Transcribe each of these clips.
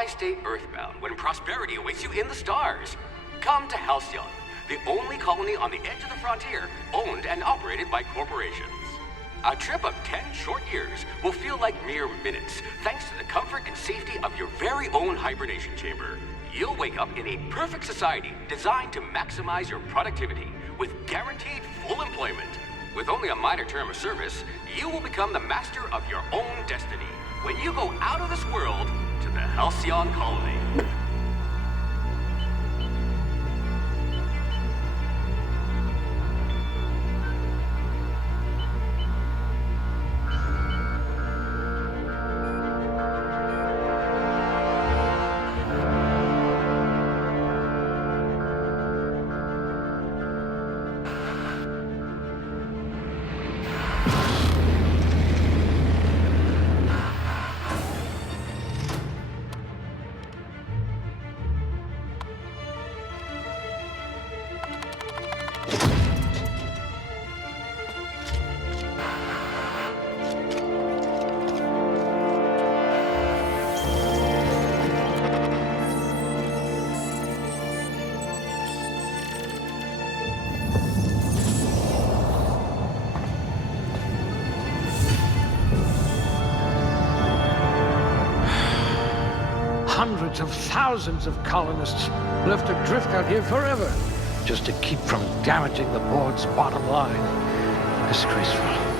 Why stay earthbound when prosperity awaits you in the stars? Come to Halcyon, the only colony on the edge of the frontier, owned and operated by corporations. A trip of 10 short years will feel like mere minutes, thanks to the comfort and safety of your very own hibernation chamber. You'll wake up in a perfect society designed to maximize your productivity with guaranteed full employment. With only a minor term of service, you will become the master of your own destiny when you go out of this world to the Halcyon colony. Hundreds of thousands of colonists left adrift out here forever, just to keep from damaging the board's bottom line. Disgraceful.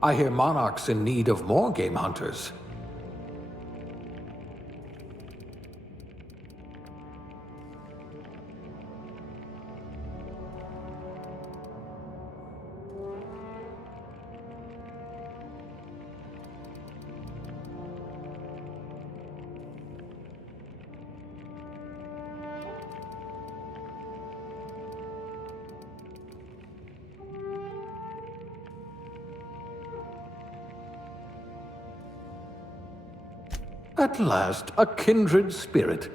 I hear Monarch's in need of more game hunters. At last, a kindred spirit.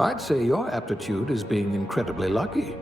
I'd say your aptitude is being incredibly lucky.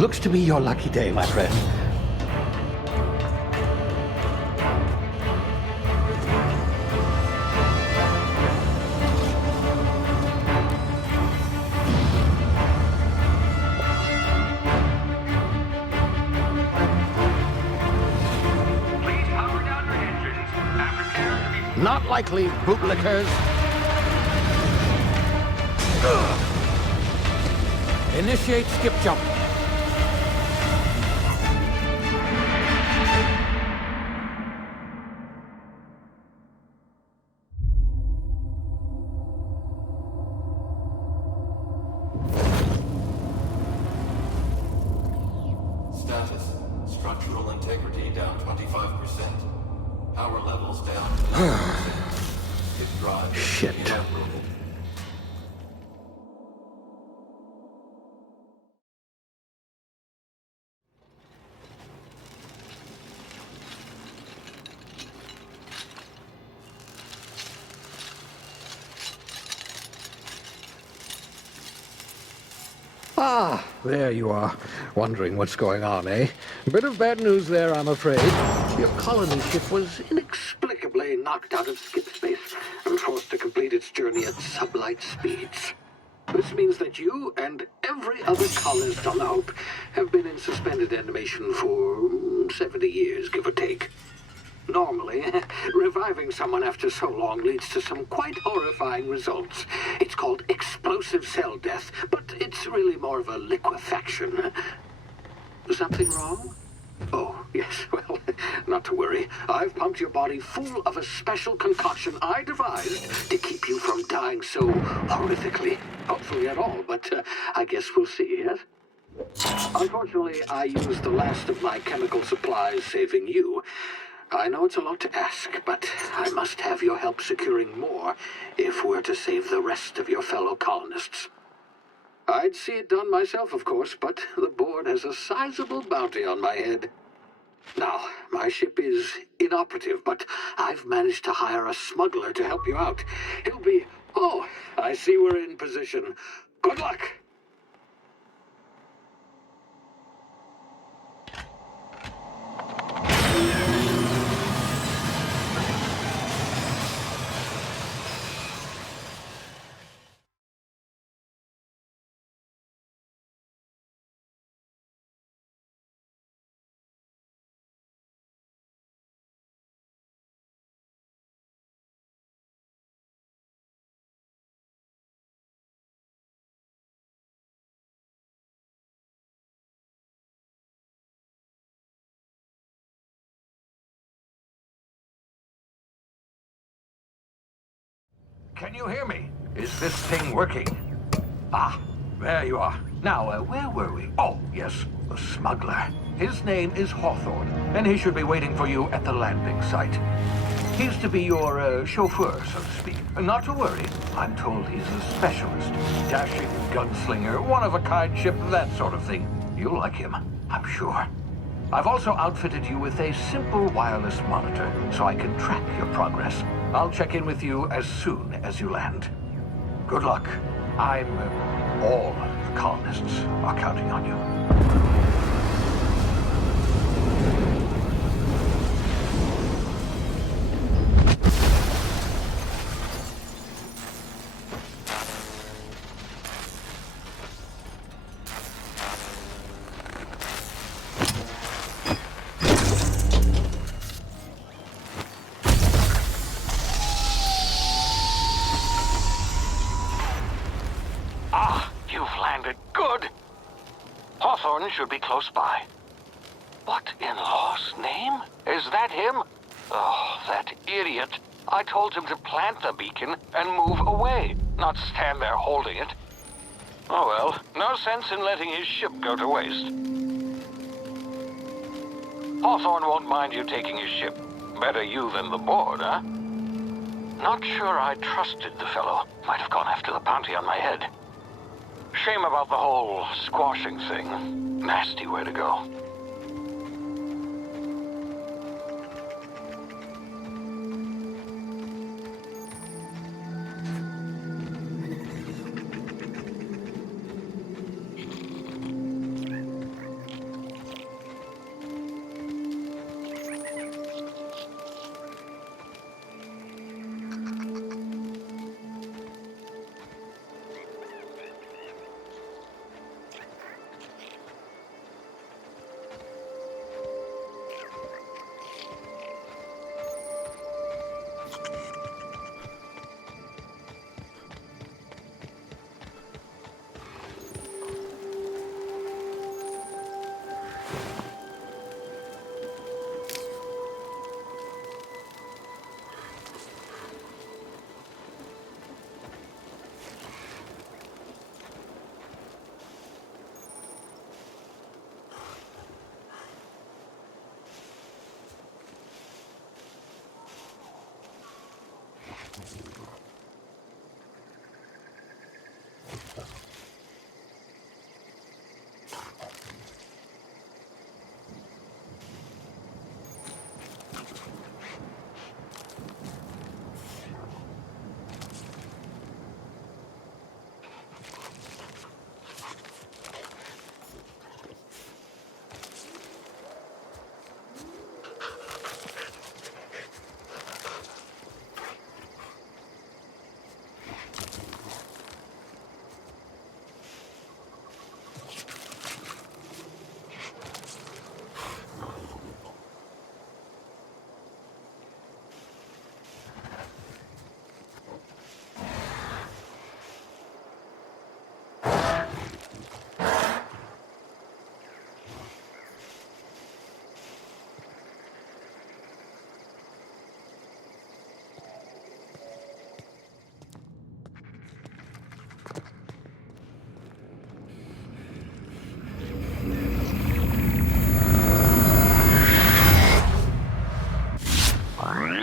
Looks to be your lucky day, my friend. Please power down your engines and prepare to be... Not likely, bootlickers. Initiate skip jump. Status. Structural integrity down 25%. Power levels down to 90%. Skip drive. Shit. Inoperable. Ah, there you are. Wondering what's going on, eh? Bit of bad news there, I'm afraid. Your colony ship was inexplicably knocked out of skip space and forced to complete its journey at sublight speeds. This means that you and every other colonist on the Hope have been in suspended animation for 70 years, give or take. Normally, reviving someone after so long leads to some quite horrifying results. It's called explosive cell death, but it's really more of a liquefaction. Something wrong? Oh, yes, well, not to worry. I've pumped your body full of a special concoction I devised to keep you from dying so horrifically. Hopefully at all, but I guess we'll see, yes? Unfortunately, I used the last of my chemical supplies saving you. I know it's a lot to ask, but I must have your help securing more if we're to save the rest of your fellow colonists. I'd see it done myself, of course, but the board has a sizable bounty on my head. Now, my ship is inoperative, but I've managed to hire a smuggler to help you out. He'll be... Oh, I see we're in position. Good luck! Can you hear me? Is this thing working? Ah, there you are. Now, where were we? Oh, yes, the smuggler. His name is Hawthorne, and he should be waiting for you at the landing site. He's to be your chauffeur, so to speak. Not to worry. I'm told he's a specialist. Dashing gunslinger, one-of-a-kind ship, that sort of thing. You'll like him, I'm sure. I've also outfitted you with a simple wireless monitor, so I can track your progress. I'll check in with you as soon as you land. Good luck. All the colonists are counting on you. Should be close by. What in law's name? Is that him? Oh, that idiot. I told him to plant the beacon and move away, not stand there holding it. Oh well, no sense in letting his ship go to waste. Hawthorne won't mind you taking his ship. Better you than the board, huh? Not sure I trusted the fellow. Might have gone after the bounty on my head. Shame about the whole squashing thing. Nasty way to go.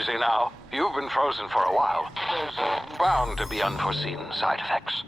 See now, you've been frozen for a while. There's bound to be unforeseen side effects.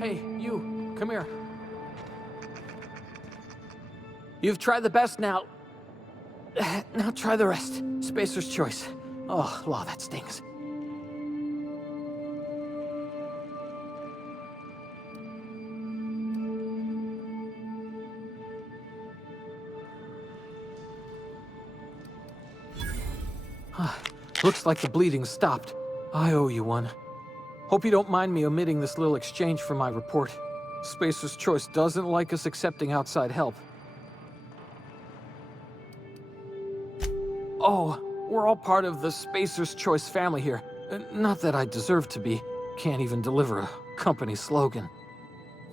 Hey, you, come here. You've tried the best now. Now try the rest. Spacer's choice. Oh, law, that stings. Looks like the bleeding stopped. I owe you one. Hope you don't mind me omitting this little exchange from my report. Spacer's Choice doesn't like us accepting outside help. Oh, we're all part of the Spacer's Choice family here. Not that I deserve to be. Can't even deliver a company slogan.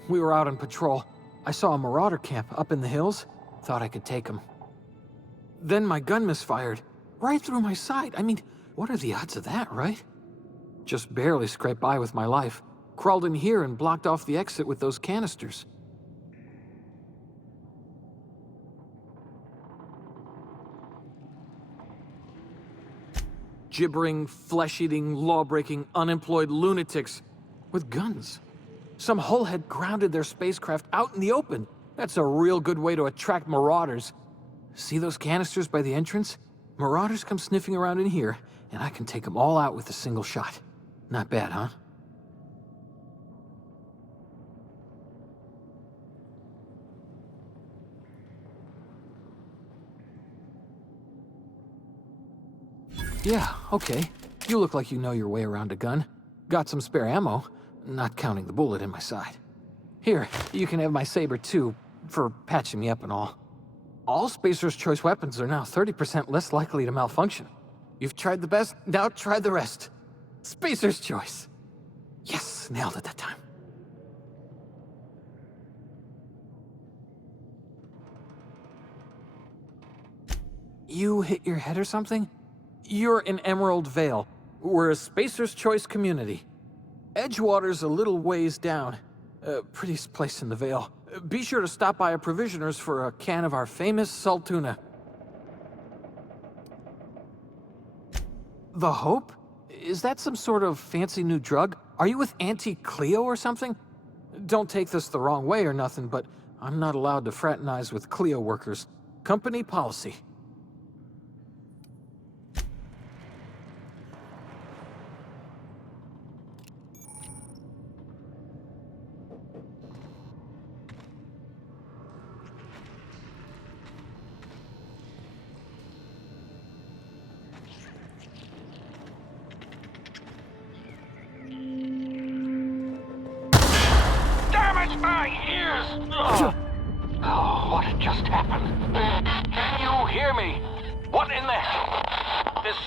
We were out on patrol. I saw a marauder camp up in the hills. Thought I could take them. Then my gun misfired. Right through my side. I mean, what are the odds of that, right? Just barely scraped by with my life. Crawled in here and blocked off the exit with those canisters. Gibbering, flesh-eating, law-breaking, unemployed lunatics with guns. Some hullhead grounded their spacecraft out in the open. That's a real good way to attract marauders. See those canisters by the entrance? Marauders come sniffing around in here, and I can take them all out with a single shot. Not bad, huh? Yeah, okay. You look like you know your way around a gun. Got some spare ammo, not counting the bullet in my side. Here, you can have my saber too, for patching me up and all. All Spacer's Choice weapons are now 30% less likely to malfunction. You've tried the best, now try the rest. Spacer's Choice. Yes, nailed it that time. You hit your head or something? You're in Emerald Vale. We're a Spacer's Choice community. Edgewater's a little ways down. Prettiest place in the Vale. Be sure to stop by a provisioner's for a can of our famous salt tuna. The Hope? Is that some sort of fancy new drug? Are you with Auntie Cleo or something? Don't take this the wrong way or nothing, but I'm not allowed to fraternize with Cleo workers. Company policy. My ears! Oh, what had just happened? Can you hear me? What in the... This...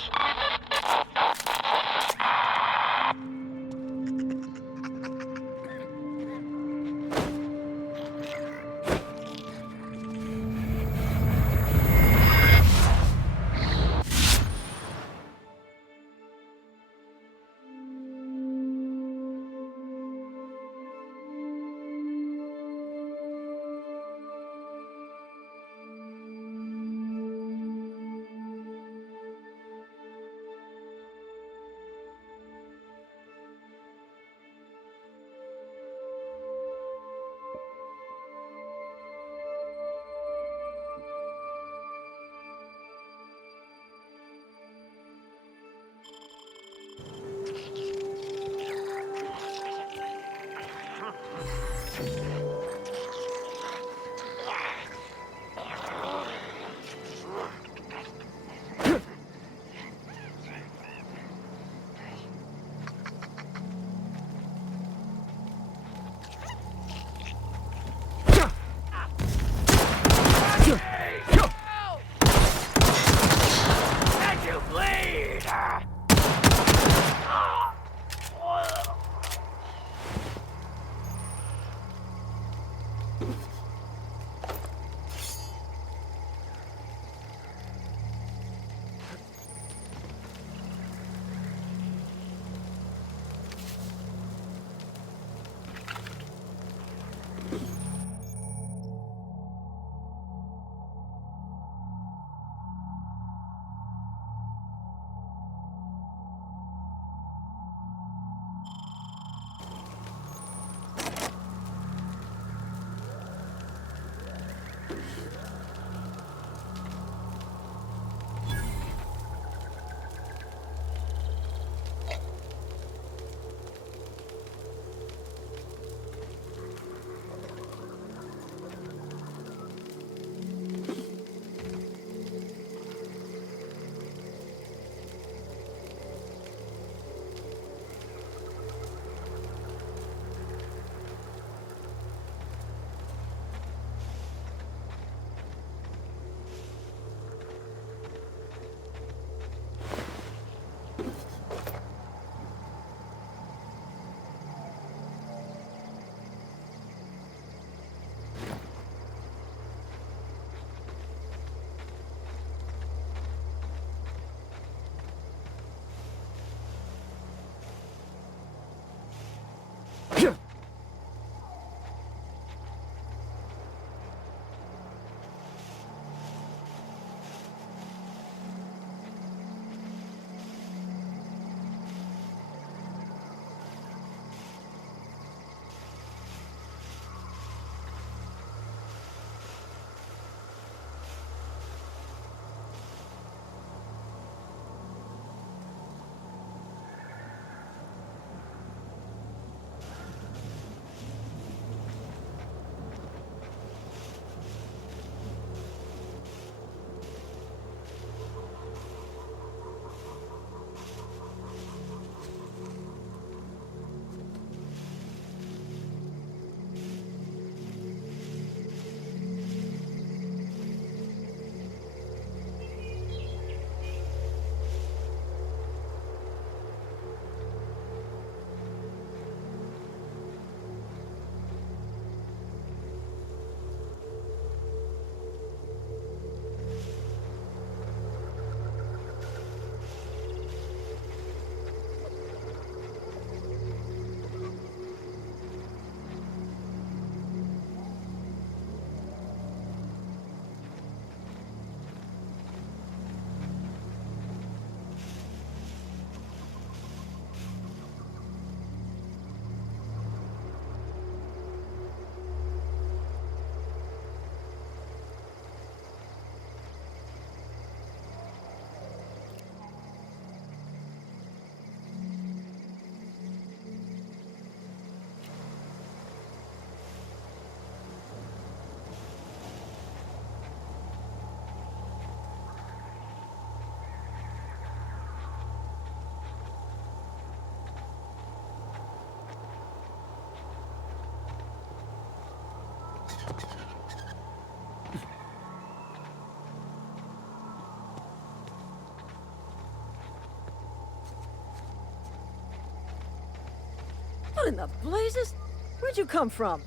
What in the blazes? Where'd you come from?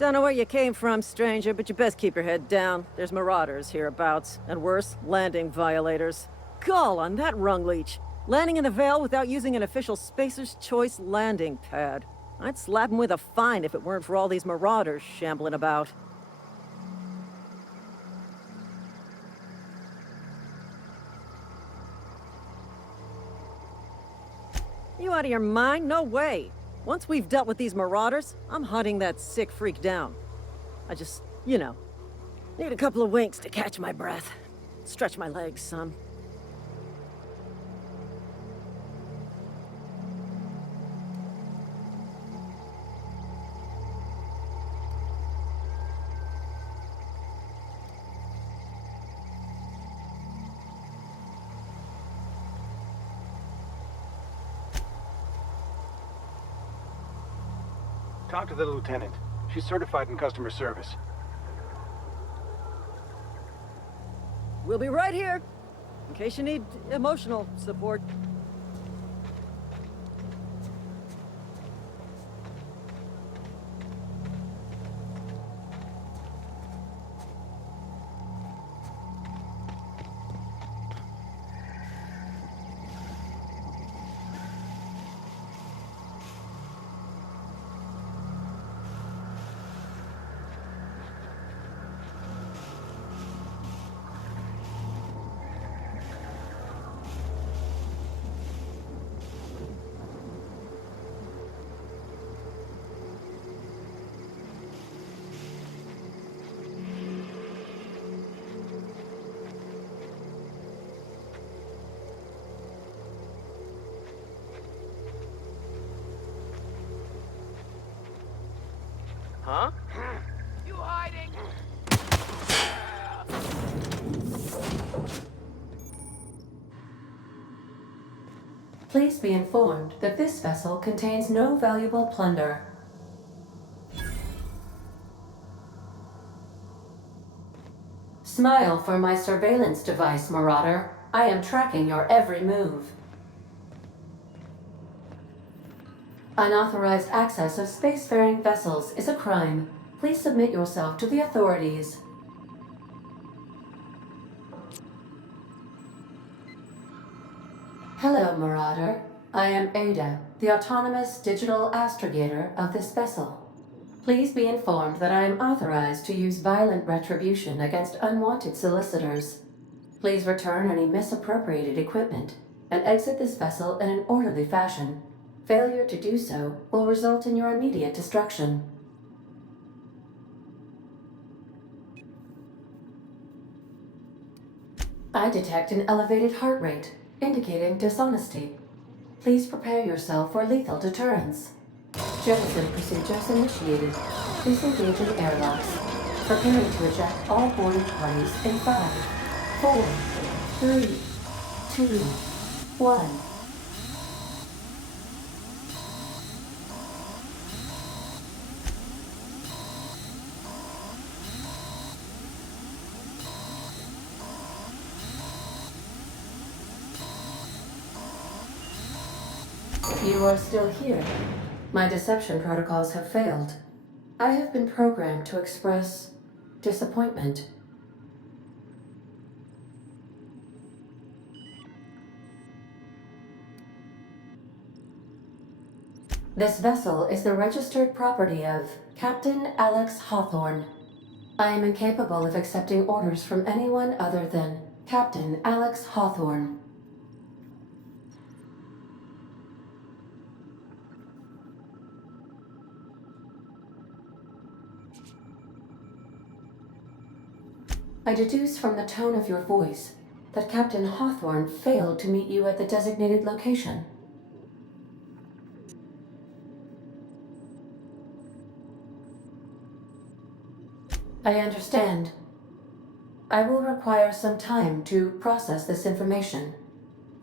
Don't know where you came from, stranger, but you best keep your head down. There's marauders hereabouts, and worse, landing violators. Gall on that rung leech. Landing in the Vale without using an official Spacer's Choice landing pad. I'd slap him with a fine if it weren't for all these marauders shambling about. You out of your mind? No way. Once we've dealt with these marauders, I'm hunting that sick freak down. I just, you know, need a couple of winks to catch my breath. Stretch my legs some. Talk to the lieutenant. She's certified in customer service. We'll be right here, in case you need emotional support. Huh? You hiding? Please be informed that this vessel contains no valuable plunder. Smile for my surveillance device, Marauder. I am tracking your every move. Unauthorized access of spacefaring vessels is a crime. Please submit yourself to the authorities. Hello, Marauder. I am Ada, the autonomous digital astrogator of this vessel. Please be informed that I am authorized to use violent retribution against unwanted solicitors. Please return any misappropriated equipment and exit this vessel in an orderly fashion. Failure to do so will result in your immediate destruction. I detect an elevated heart rate, indicating dishonesty. Please prepare yourself for lethal deterrence. Jettison procedures initiated. Please engage in airlocks. Preparing to eject all boarding parties in 5, 4, 3, 2, 1. You are still here. My deception protocols have failed. I have been programmed to express disappointment. This vessel is the registered property of Captain Alex Hawthorne. I am incapable of accepting orders from anyone other than Captain Alex Hawthorne. I deduce from the tone of your voice that Captain Hawthorne failed to meet you at the designated location. I understand. I will require some time to process this information.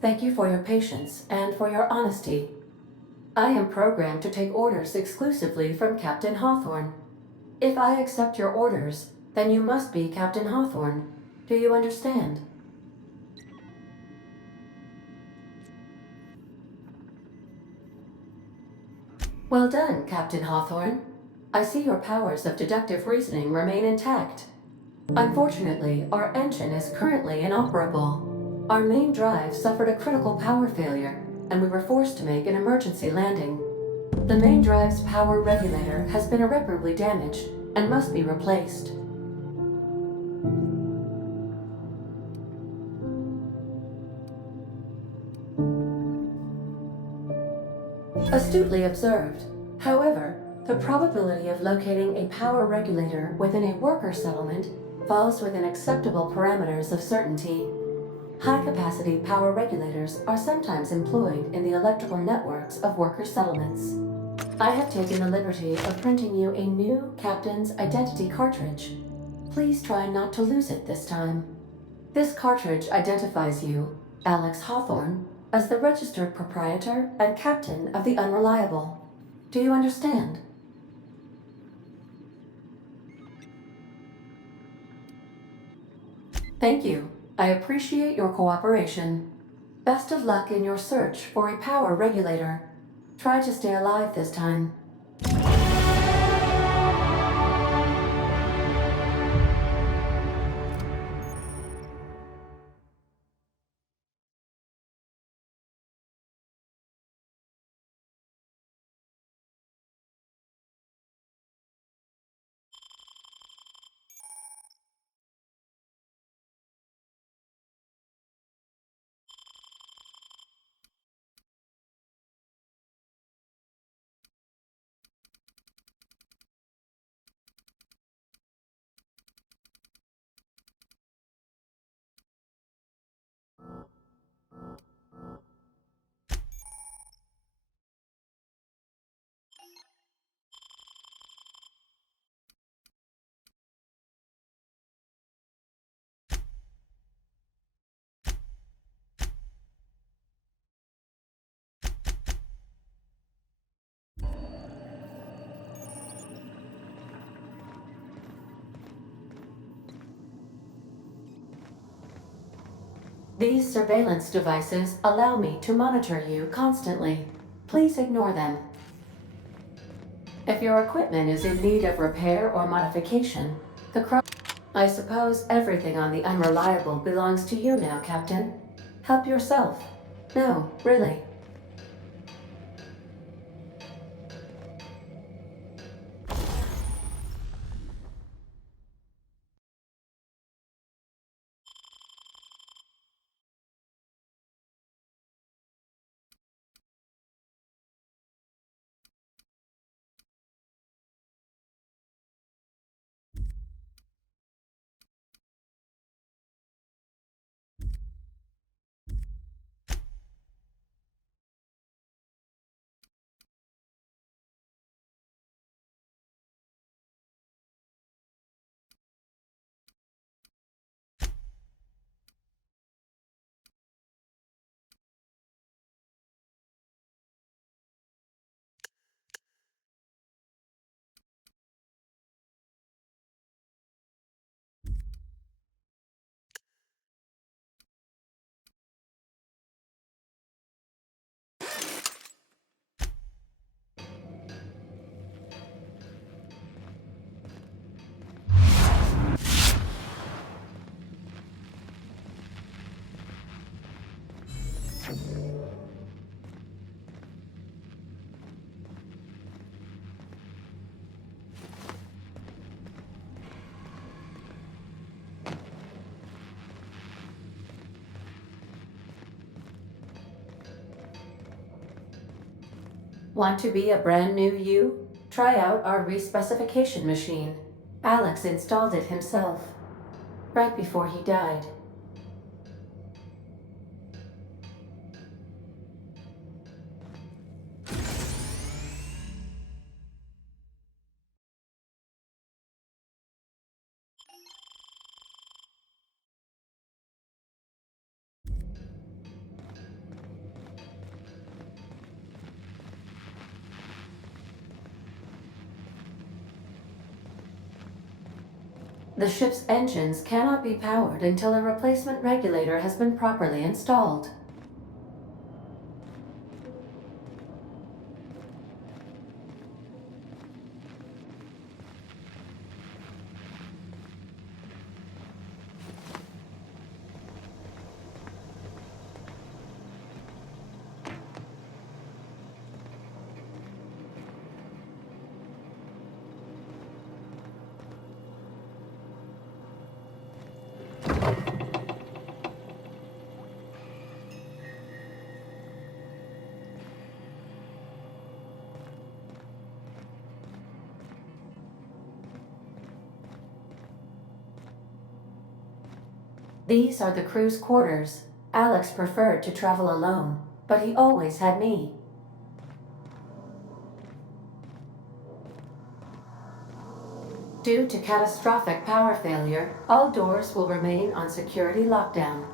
Thank you for your patience and for your honesty. I am programmed to take orders exclusively from Captain Hawthorne. If I accept your orders, then you must be Captain Hawthorne. Do you understand? Well done, Captain Hawthorne. I see your powers of deductive reasoning remain intact. Unfortunately, our engine is currently inoperable. Our main drive suffered a critical power failure, and we were forced to make an emergency landing. The main drive's power regulator has been irreparably damaged and must be replaced. Astutely observed. However, the probability of locating a power regulator within a worker settlement falls within acceptable parameters of certainty. High-capacity power regulators are sometimes employed in the electrical networks of worker settlements. I have taken the liberty of printing you a new Captain's Identity cartridge. Please try not to lose it this time. This cartridge identifies you, Alex Hawthorne, as the registered proprietor and captain of the Unreliable. Do you understand? Thank you. I appreciate your cooperation. Best of luck in your search for a power regulator. Try to stay alive this time. These surveillance devices allow me to monitor you constantly. Please ignore them. If your equipment is in need of repair or modification, I suppose everything on the Unreliable belongs to you now, Captain. Help yourself. No, really. Want to be a brand new you? Try out our respecification machine. Alex installed it himself, right before he died. The ship's engines cannot be powered until a replacement regulator has been properly installed. These are the crew's quarters. Alex preferred to travel alone, but he always had me. Due to catastrophic power failure, all doors will remain on security lockdown.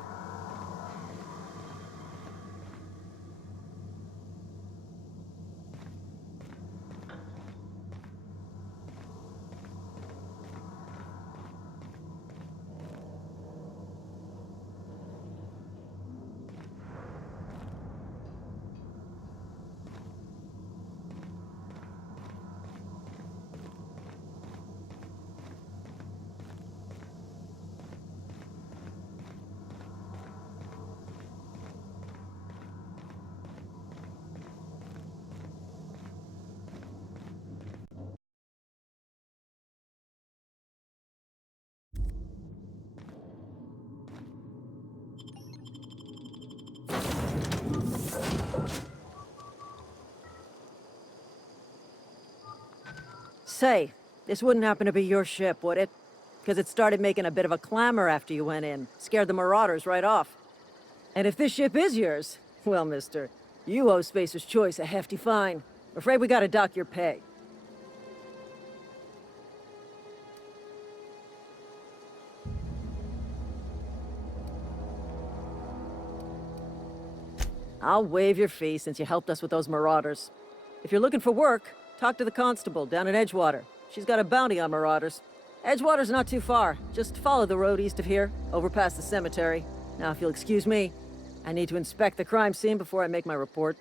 Say, this wouldn't happen to be your ship, would it? Because it started making a bit of a clamor after you went in. Scared the Marauders right off. And if this ship is yours, well, mister, you owe Spacer's Choice a hefty fine. Afraid we gotta dock your pay. I'll waive your fee since you helped us with those Marauders. If you're looking for work, talk to the constable down in Edgewater. She's got a bounty on Marauders. Edgewater's not too far. Just follow the road east of here, over past the cemetery. Now, if you'll excuse me, I need to inspect the crime scene before I make my report.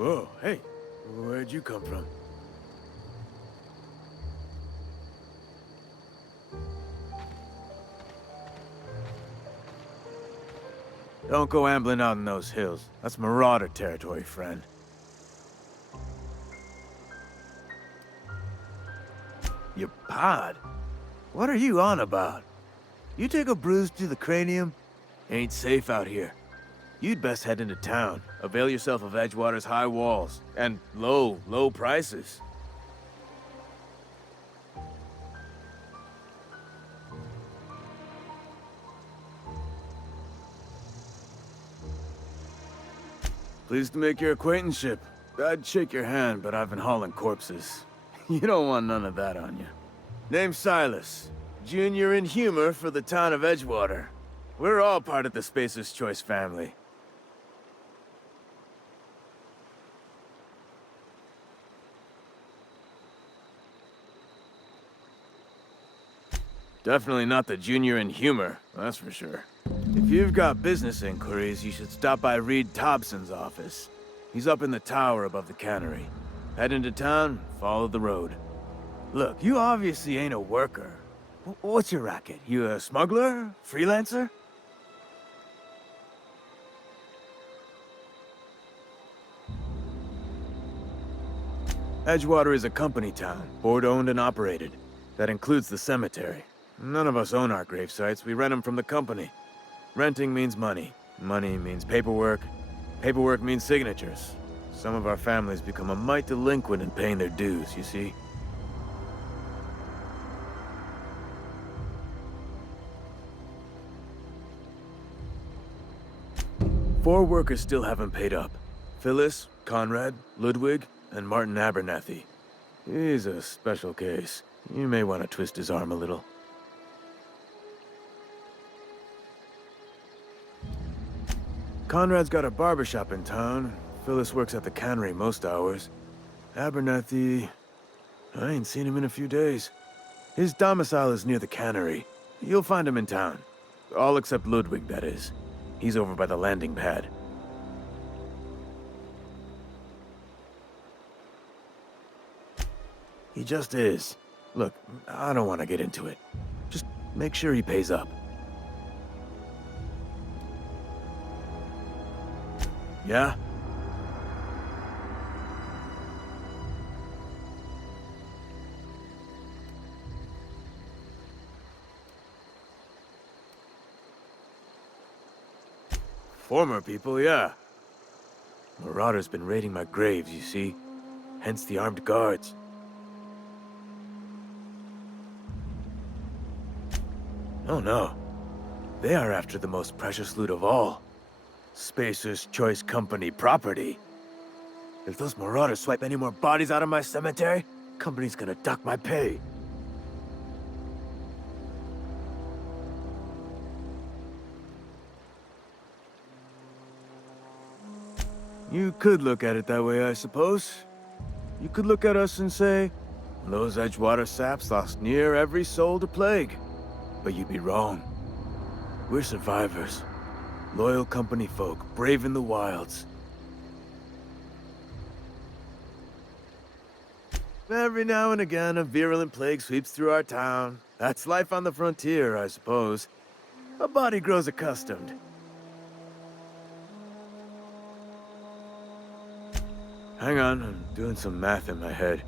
Whoa, hey, where'd you come from? Don't go ambling out in those hills. That's marauder territory, friend. Your pod? What are you on about? You take a bruise to the cranium? Ain't safe out here. You'd best head into town. Avail yourself of Edgewater's high walls. And low prices. Pleased to make your acquaintanceship. I'd shake your hand, but I've been hauling corpses. You don't want none of that on you. Name's Silas. Junior in humor for the town of Edgewater. We're all part of the Spacer's Choice family. Definitely not the junior in humor, that's for sure. If you've got business inquiries, you should stop by Reed Thompson's office. He's up in the tower above the cannery. Head into town, follow the road. Look, you obviously ain't a worker. What's your racket? You a smuggler? Freelancer? Edgewater is a company town, board-owned and operated. That includes the cemetery. None of us own our grave sites, we rent them from the company. Renting means money. Money means paperwork. Paperwork means signatures. Some of our families become a mite delinquent in paying their dues, you see? Four workers still haven't paid up. Phyllis, Conrad, Ludwig, and Martin Abernathy. He's a special case. You may want to twist his arm a little. Conrad's got a barbershop in town. Phyllis works at the cannery most hours. Abernathy... I ain't seen him in a few days. His domicile is near the cannery. You'll find him in town. All except Ludwig, that is. He's over by the landing pad. He just is. Look, I don't want to get into it. Just make sure he pays up. Yeah? Former people, yeah. Marauders been raiding my graves, you see. Hence the armed guards. Oh no. They are after the most precious loot of all. Spacer's Choice Company property. If those marauders swipe any more bodies out of my cemetery, company's gonna duck my pay. You could look at it that way, I suppose. You could look at us and say, those Edgewater saps lost near every soul to plague. But you'd be wrong. We're survivors. Loyal company folk, brave in the wilds. Every now and again, a virulent plague sweeps through our town. That's life on the frontier, I suppose. A body grows accustomed. Hang on, I'm doing some math in my head.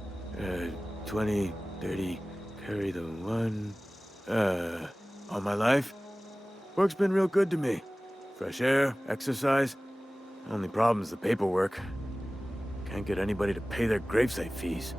20, 30, carry the one... all my life? Work's been real good to me. Fresh air, exercise. Only problem is the paperwork. Can't get anybody to pay their gravesite fees.